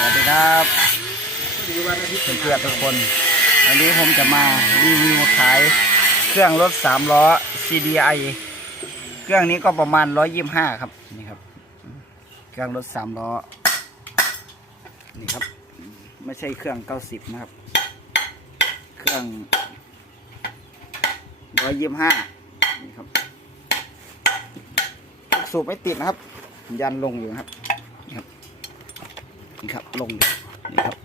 สวัสดีครับเพื่อนๆทุกคน วันนี้ผมจะมารีวิวขายเครื่องรถสามล้อ CDI เครื่องนี้ก็ประมาณ125ครับนี่ครับ เครื่องรถสามล้อ นี่ครับ ไม่ใช่เครื่อง90นะครับ เครื่อง125นี่ครับ สูบไม่ติดนะครับ ยันลงอยู่ครับ นี่ครับลงนี่ครับ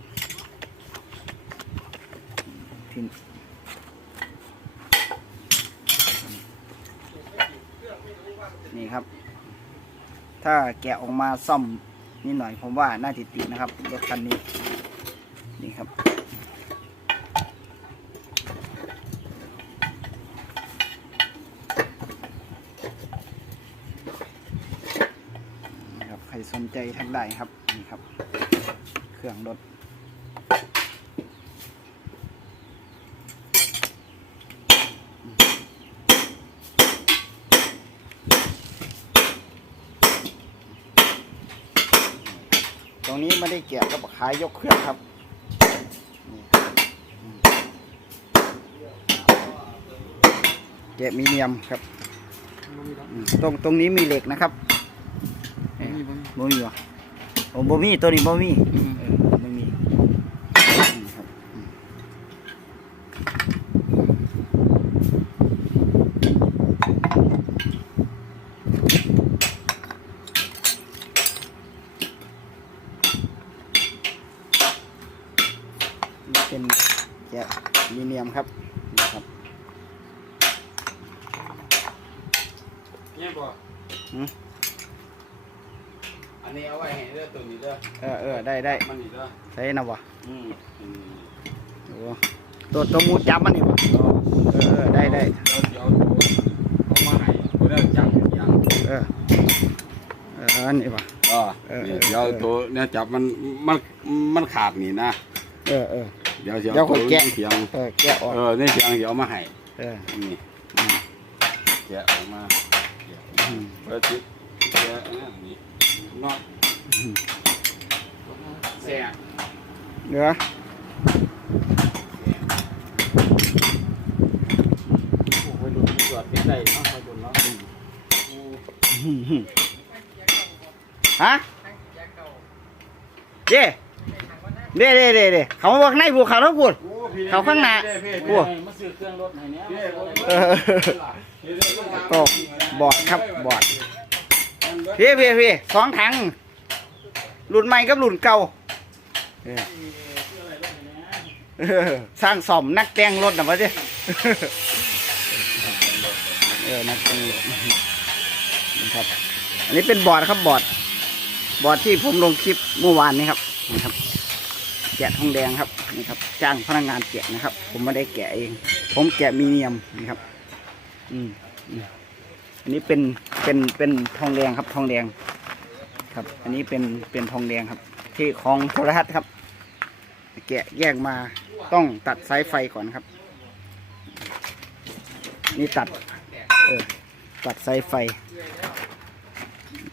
ทิ้งนี่ครับ ถ้าแกะออกมาซ่อมนิดหน่อยผมว่าน่าจะติดนะครับรถคันนี้นี่ครับนะครับใครสนใจทักได้ครับนี่ครับ เครื่องรถตรงนี้ไม่ได้แกะก็ขายยกเครื่องครับนี่ครับอืมแกะมีเนียมครับอืมตรงตรงนี้มีเหล็กนะครับเอ้ยบ่มีวะโอ้บ่มีตัวนี้บ่มีเออไม่มีอืมครับอืมนี่เป็นแกะมีเนียมครับนี่ครับ เนี่ย บ่หืม อันนี้เอาไว้ให้เด้อตัวนี้เด้อเออเออได้ได้มันนี่เด้อใส่นะวะอืมอืมโอ้ตัวตัวหมูจับมันนี่วะเออเออได้ได้เดี๋ยวเดี๋ยวเอามาให้บ่ได้จับอย่างเออเอออันนี้วะอ๋อเออนี่เดี๋ยวตัวเนี่ยจับมันมันมันขาดนี่นะเออเออ เดี๋ยวเดี๋ยวเดี๋ยวข้อยตัวแกะ เสียงเออแกะออกเออนี่เสียงเดี๋ยวเอามาให้เออนี่อืมแกะออกมาแกะ อืมเปิดจิตแกะอันนั้นนี่น็อตอืมแซ่บเหลือโอ้โหดูตรวจเป็นได้เนาะไปดูเนาะฮะเจ้เด้เด้เด้เด้เขามาบอกในผูเขาทั้งพูด เขาข้างหน้าโอ้มาซื้อเครื่องรถให้เนี้ยเออ ก็บอดครับบอดพี่พี่พี่สองถังรุ่นใหม่กับรุ่นเก่าสร้างสอมนักแต่งรถนะวะเจ้เออนักแต่งรถครับ อันนี้เป็นบอร์ดครับบอร์ดบอร์ดที่ผมลงคลิปเมื่อวานนี้ครับนี่ครับแกะทองแดงครับนี่ครับ จ้างพนักงานแกะนะครับ ผมไม่ได้แกะเอง ผมแกะมีเนียมนี่ครับ อืมอันนี้เป็นเป็นเป็นทองแดงครับ ทองแดง ครับ อันนี้เป็นเป็นทองแดงครับ ที่ของโทรทัศน์ครับ แกะแยกมาต้องตัดสายไฟก่อนครับ นี่ตัด เออตัดสายไฟ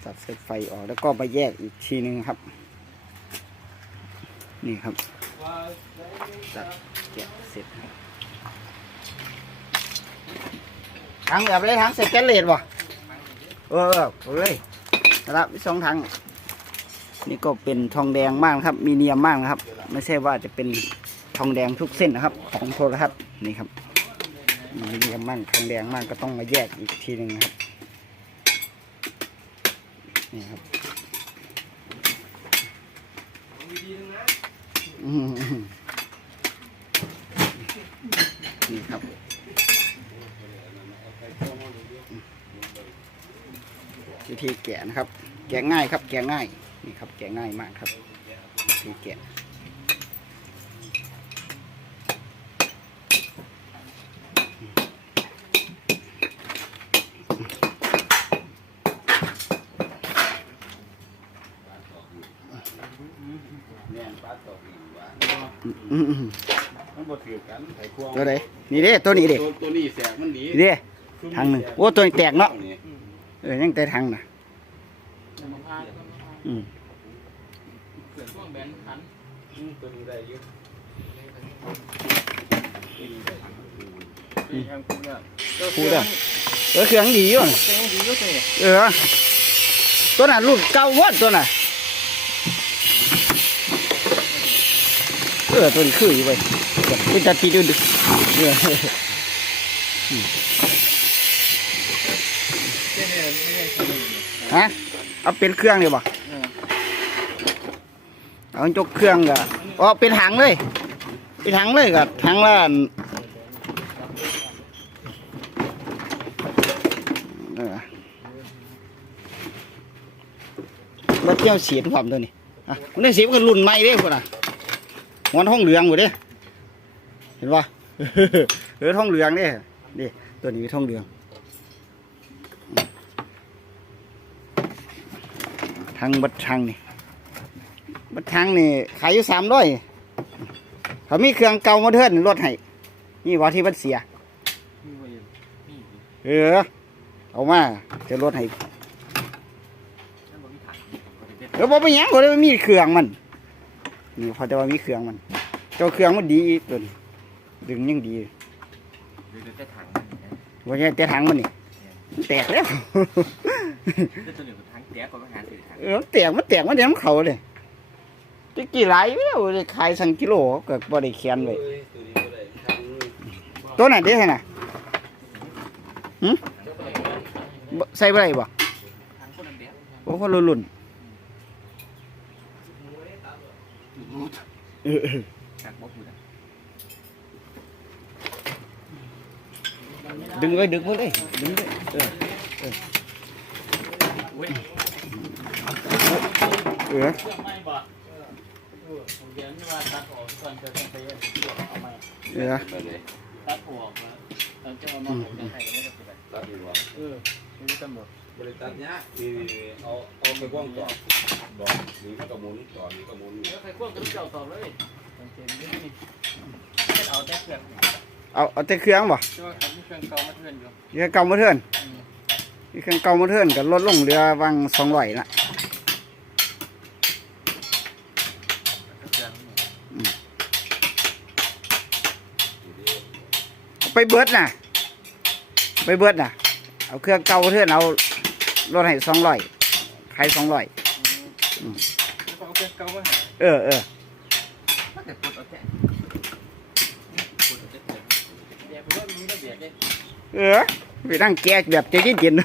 ตัดสายไฟออกแล้วก็มาแยกอีกทีหนึ่งครับ นี่ครับตัดแกะเสร็จครับ ถังแบบเลยถังเสร็จแกนเลดบ่เออเออเลยนะครับสองถังนี่ก็เป็นทองแดงมากครับ มีเนียมมากนะครับ ไม่ใช่ว่าจะเป็นทองแดงทุกเส้นนะครับ ของโทรทัศน์นี่ครับมีเนียมมากทองแดงมากก็ต้องมาแยกอีกทีหนึ่งนะครับนี่ครับนี่ครับ วิธีแกะนะครับ แกะง่ายครับแกะง่ายนี่ครับแกะง่ายมากครับวิธีแกะอืมอืมมันบ่ถือกันไขควงตัวไหนนี่เด้ตัวนี้เด้ตัวตัวนี้แสกมันดีนี่เด้ทางหนึ่งโอ้ตัวนี้แตกเนาะ เออยังแต่ทางน่ะอืมช่วงแบนขันอืมตัวนี้ได้เยอะตีทางคุณเนี่ยพูดอะเออเครื่องดีอยู่เต็งดีก็เตะเออตัวน่ะรุ่นเก่าวอดตัวน่ะเออตัวนี้คืออยู่ไปเป็นตาทีดูดึกเออ เจ๊เนี่ยไม่ได้กิน ฮะเอาเป็นเครื่องเลยบ่เออเอาจกเครื่องก็อ๋อเป็นถังเลย เป็นถังเลยกับถังละอันเออรถเที่ยวเสียนความตัวนี้อะมันได้เสียมันก็รุ่นใหม่เด้คนน่ะหมอนห้องเหลืองหมดเด้เห็นปะเออท้องเหลืองเด้นี่ตัวนี้ท้องเหลือง ทางบัดทางนี่บัดทางนี่ขายอยู่สามร้อยเขามีเครื่องเก่ามาเทิร์นรถให้นี่ว่าที่มันเสียนี่ว่าอยู่นี่เออ เอามาจะรถให้นั่นบอกมีถังเออบอกไปหยังก็ได้มีเครื่องมันนี่พอแต่ว่ามีเครื่องมัน เจ้าเครื่องมันดีตัวนี้ดึงยังดีหรือแต่ถังว่าแค่แต่ถังมันนี่มันแตกแล้ว แต่ตัวหนึ่งถังแตกก็มาหาซื้อถังเออมันแตกมันแตกมันเดี๋ยวมันเขาเลยจะกี่หลายแล้วเลยขายสังกิโลก็บ่ได้เขียนไว้เอ้ยตัวนี้ก็ได้ทำตัวไหนเด้ขนาดบ่ใส่บ่ได้บ่ถังคนละแบบโอ้คนรุ่นๆเออจากบ่พูดดึงไว้ดึงไว้เลยดึงไว้เออ อุ้ยเออเครื่องไม่บ่เออผมเรียนว่าตัดออกก่อน จะต้องไปเอามาเออไปเลยตัดออกแล้วตอนเจ้ามาผมจะให้ก็ไม่ได้ไปตัดดีกว่าเออนี่ตำรวจบริตัดเนี้ยนี่เอาเอาไปกว้างต่อดอกนี้ก็หมุนต่อนี้ก็หมุนแล้วใครควงกับเจ้าสอบเลยสังเกตนี่นี่เอาแต่เครื่องเอาเอาแต่เครื่องบ่ช่วยกับเครื่องเก่ามาเทือนอยู่เรือเก่ามาเทิร์นมีเครื่องเก่ามาเทิร์นก็ลดลงเรือวางสองร้อยละ เครื่อง เอา ไปเบิดน่ะ ไปเบิดน่ะ เอาเครื่องเก่ามาเทิร์นเอาลดให้สองร้อยขายสองร้อยแล้วก็เอาเครื่องเก่ามาหาเออเออถ้าเกิดปลดเอาแค่ปลดเอาแค่เดี๋ยวไปว่ามีระเบียบเลยเออไปนั่งแกะแบบใจเย็นๆ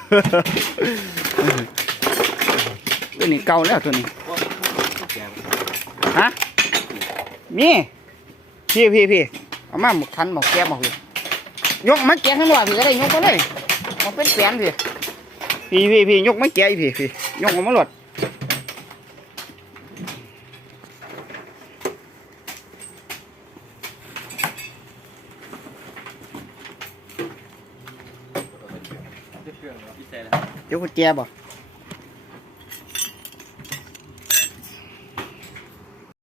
ตัวนี้เก่าแล้วตัวนี้ฮะมีพี่พี่พี่เอามาหมกทันหมกแกะหมกพี่ย ยกไมาแกะข้างหลังพี่ก็ได้ยกก็เลยมันเป็นแสนพี่พี่พี่พี่ยกไมาแกะพี่พี่ยกออกมาหลดยกกุญแจบ่